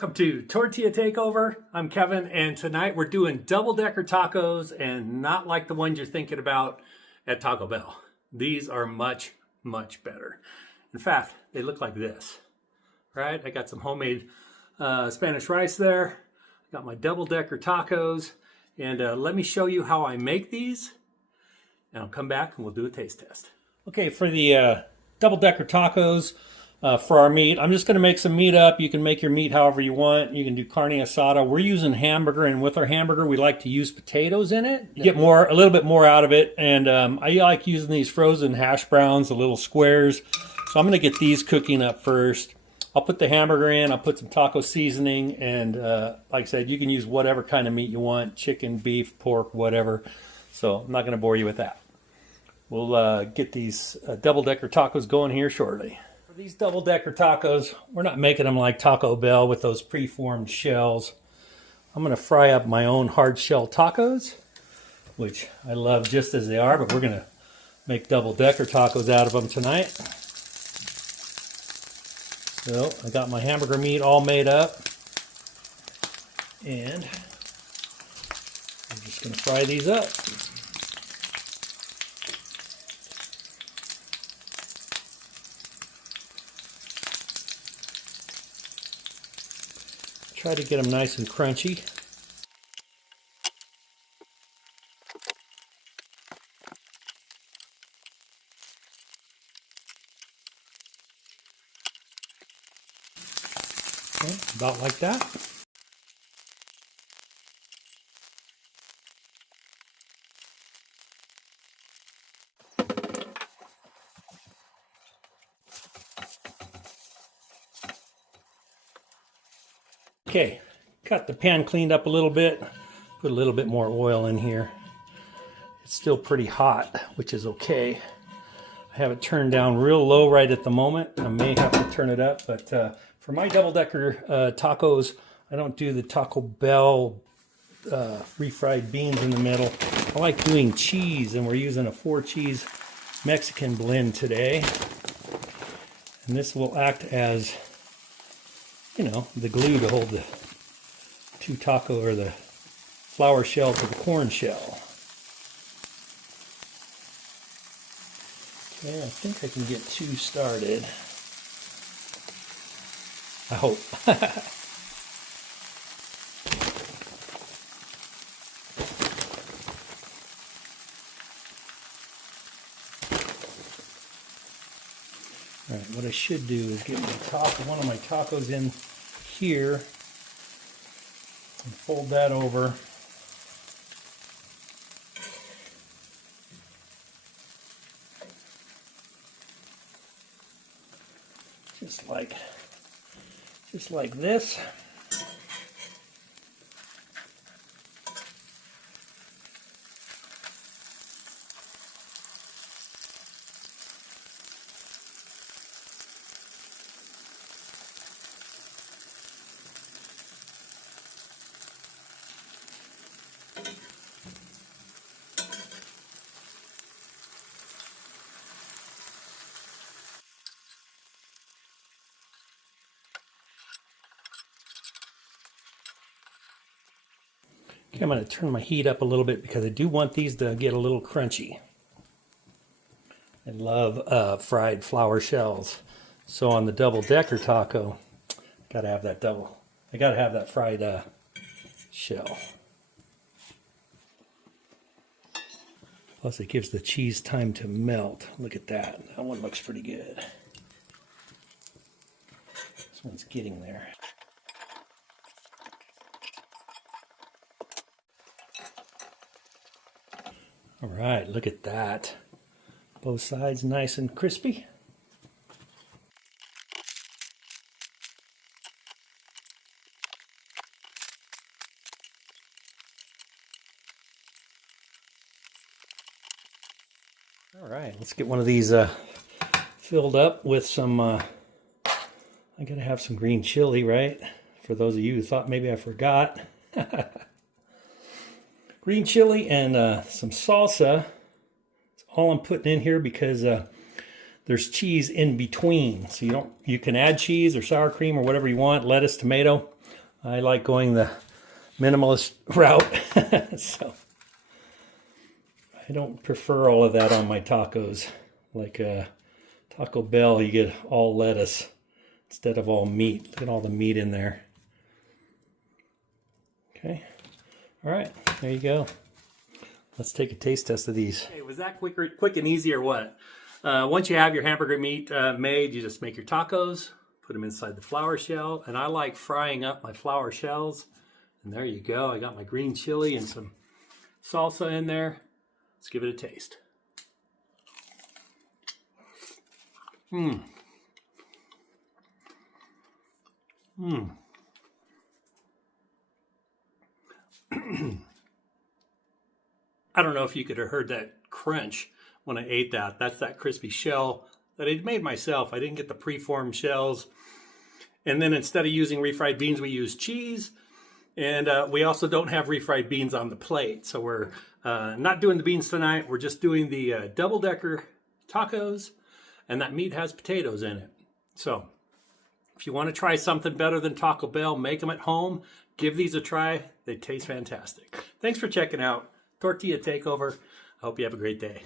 Welcome to Tortilla Takeover. I'm Kevin, and tonight we're doing double-decker tacos, and not like the ones you're thinking about at Taco Bell. These are much, much better. In fact, they look like this, right? I got some homemade Spanish rice there. I got my double-decker tacos, and let me show you how I make these, and I'll come back and we'll do a taste test. Okay, for the double-decker tacos, for our meat, I'm just going to make some meat up. You can make your meat however you want. You can do carne asada. We're using hamburger, and with our hamburger, we like to use potatoes in it. You get a little bit more out of it, and I like using these frozen hash browns, the little squares. So I'm going to get these cooking up first. I'll put the hamburger in. I'll put some taco seasoning, and like I said, you can use whatever kind of meat you want: chicken, beef, pork, whatever. So I'm not going to bore you with that. We'll get these double-decker tacos going here shortly. These double-decker tacos, we're not making them like Taco Bell with those preformed shells. I'm going to fry up my own hard shell tacos, which I love just as they are, but we're going to make double-decker tacos out of them tonight. So I got my hamburger meat all made up, and I'm just going to fry these up. Try to get them nice and crunchy. Okay, about like that. Okay, got the pan cleaned up a little bit, put a little bit more oil in here. It's still pretty hot, which is okay. I have it turned down real low right at the moment. I may have to turn it up, but for my double-decker tacos, I don't do the Taco Bell refried beans in the middle. I like doing cheese, and we're using a 4-cheese Mexican blend today. And this will act as, you know, the glue to hold the the flour shell to the corn shell. Okay, I think I can get 2 started. I hope. All right, what I should do is get one of my tacos in here and fold that over. Just like this. Okay, I'm going to turn my heat up a little bit because I do want these to get a little crunchy. I love fried flour shells. So on the double-decker taco, I gotta have that fried shell. Plus it gives the cheese time to melt. Look at that. That one looks pretty good. This one's getting there. All right, look at that. Both sides nice and crispy. All right, let's get one of these filled up with some, I gotta have some green chili, right? For those of you who thought maybe I forgot. Green chili and some salsa. That's all I'm putting in here because there's cheese in between. So you can add cheese or sour cream or whatever you want, lettuce, tomato. I like going the minimalist route, so I don't prefer all of that on my tacos. Like Taco Bell, you get all lettuce instead of all meat. Look at all the meat in there. Okay, all right, there you go. Let's take a taste test of these. Hey, was that quick and easy or what? Once you have your hamburger meat made, you just make your tacos, put them inside the flour shell, and I like frying up my flour shells. And there you go. I got my green chili and some salsa in there. Let's give it a taste. Mmm. Mmm. I don't know if you could have heard that crunch when I ate that. That's that crispy shell that I made myself. I didn't get the preformed shells. And then instead of using refried beans, we use cheese. And we also don't have refried beans on the plate. So we're not doing the beans tonight. We're just doing the double-decker tacos. And that meat has potatoes in it. So if you want to try something better than Taco Bell, make them at home. Give these a try. They taste fantastic. Thanks for checking out Tortilla Takeover. I hope you have a great day.